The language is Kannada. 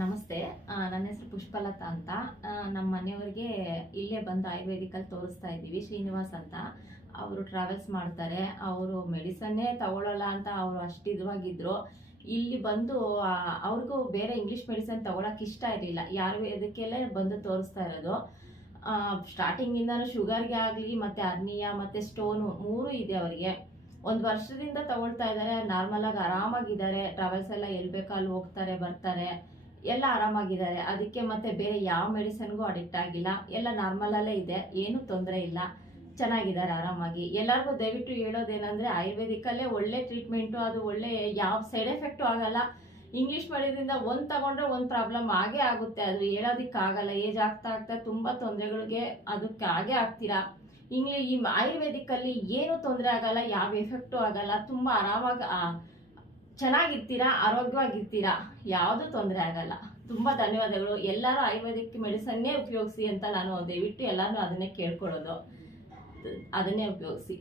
ನಮಸ್ತೆ. ನನ್ನ ಹೆಸರು ಪುಷ್ಪಲತಾ ಅಂತ. ನಮ್ಮ ಮನೆಯವರಿಗೆ ಇಲ್ಲೇ ಬಂದು ಆಯುರ್ವೇದಿಕಲ್ಲಿ ತೋರಿಸ್ತಾ ಇದ್ದೀವಿ. ಶ್ರೀನಿವಾಸ್ ಅಂತ, ಅವರು ಟ್ರಾವೆಲ್ಸ್ ಮಾಡ್ತಾರೆ. ಅವರು ಮೆಡಿಸನ್ನೇ ತಗೊಳ್ಳಲ್ಲ ಅಂತ ಅವರು ಅಷ್ಟು ಇದ್ವಾಗಿದ್ರು. ಇಲ್ಲಿ ಬಂದು ಅವ್ರಿಗೂ ಬೇರೆ ಇಂಗ್ಲೀಷ್ ಮೆಡಿಸನ್ ತಗೊಳಕ್ಕೆ ಇಷ್ಟ ಇರಲಿಲ್ಲ, ಆಯುರ್ವೇದಕ್ಕೆಲ್ಲೇ ಬಂದು ತೋರಿಸ್ತಾ ಇರೋದು. ಸ್ಟಾರ್ಟಿಂಗಿಂದನೂ ಶುಗರ್ಗೆ ಆಗಲಿ ಮತ್ತು ಅರ್ನಿಯಾ ಮತ್ತು ಸ್ಟೋನು ಮೂರೂ ಇದೆ ಅವರಿಗೆ. 1 ವರ್ಷದಿಂದ ತಗೊಳ್ತಾ ಇದ್ದಾರೆ. ನಾರ್ಮಲಾಗಿ ಆರಾಮಾಗಿದ್ದಾರೆ. ಟ್ರಾವೆಲ್ಸ್ ಎಲ್ಲ ಎಲ್ಲಿ ಬೇಕೋ ಅಲ್ಲಿ ಹೋಗ್ತಾರೆ ಬರ್ತಾರೆ, ಎಲ್ಲ ಆರಾಮಾಗಿದ್ದಾರೆ. ಅದಕ್ಕೆ ಮತ್ತೆ ಬೇರೆ ಯಾವ ಮೆಡಿಸನ್ಗೂ ಅಡಿಕ್ಟ್ ಆಗಿಲ್ಲ. ಎಲ್ಲ ನಾರ್ಮಲಲ್ಲೇ ಇದೆ, ಏನೂ ತೊಂದರೆ ಇಲ್ಲ, ಚೆನ್ನಾಗಿದ್ದಾರೆ ಆರಾಮಾಗಿ. ಎಲ್ಲರಿಗೂ ದಯವಿಟ್ಟು ಹೇಳೋದೇನೆಂದರೆ ಆಯುರ್ವೇದಿಕಲ್ಲೇ ಒಳ್ಳೆ ಟ್ರೀಟ್ಮೆಂಟು, ಅದು ಒಳ್ಳೆ ಯಾವ ಸೈಡ್ ಎಫೆಕ್ಟು ಆಗಲ್ಲ. ಇಂಗ್ಲೀಷ್ ಮೆಡಿಸಿನಿಂದ ಒಂದು ತಗೊಂಡ್ರೆ ಒಂದು ಪ್ರಾಬ್ಲಮ್ ಆಗೇ ಆಗುತ್ತೆ, ಅದು ಹೇಳೋದಕ್ಕಾಗಲ್ಲ. ಏಜ್ ಆಗ್ತಾ ಆಗ್ತಾ ತುಂಬ ತೊಂದರೆಗಳಿಗೆ ಅದಕ್ಕೆ ಆಗೇ ಆಗ್ತೀರಾ. ಈ ಆಯುರ್ವೇದಿಕಲ್ಲಿ ಏನೂ ತೊಂದರೆ ಆಗಲ್ಲ, ಯಾವ ಎಫೆಕ್ಟು ಆಗಲ್ಲ, ತುಂಬ ಆರಾಮಾಗಿ ಚೆನ್ನಾಗಿರ್ತೀರಾ, ಆರೋಗ್ಯವಾಗಿರ್ತೀರಾ, ಯಾವುದೂ ತೊಂದರೆ ಆಗಲ್ಲ. ತುಂಬ ಧನ್ಯವಾದಗಳು. ಎಲ್ಲರೂ ಆಯುರ್ವೇದಿಕ್ ಮೆಡಿಸನ್ನೇ ಉಪಯೋಗಿಸಿ ಅಂತ ನಾನು ದಯವಿಟ್ಟು ಎಲ್ಲರೂ ಅದನ್ನೇ ಕೇಳ್ಕೊಳ್ಳೋದು, ಅದನ್ನೇ ಉಪಯೋಗಿಸಿ.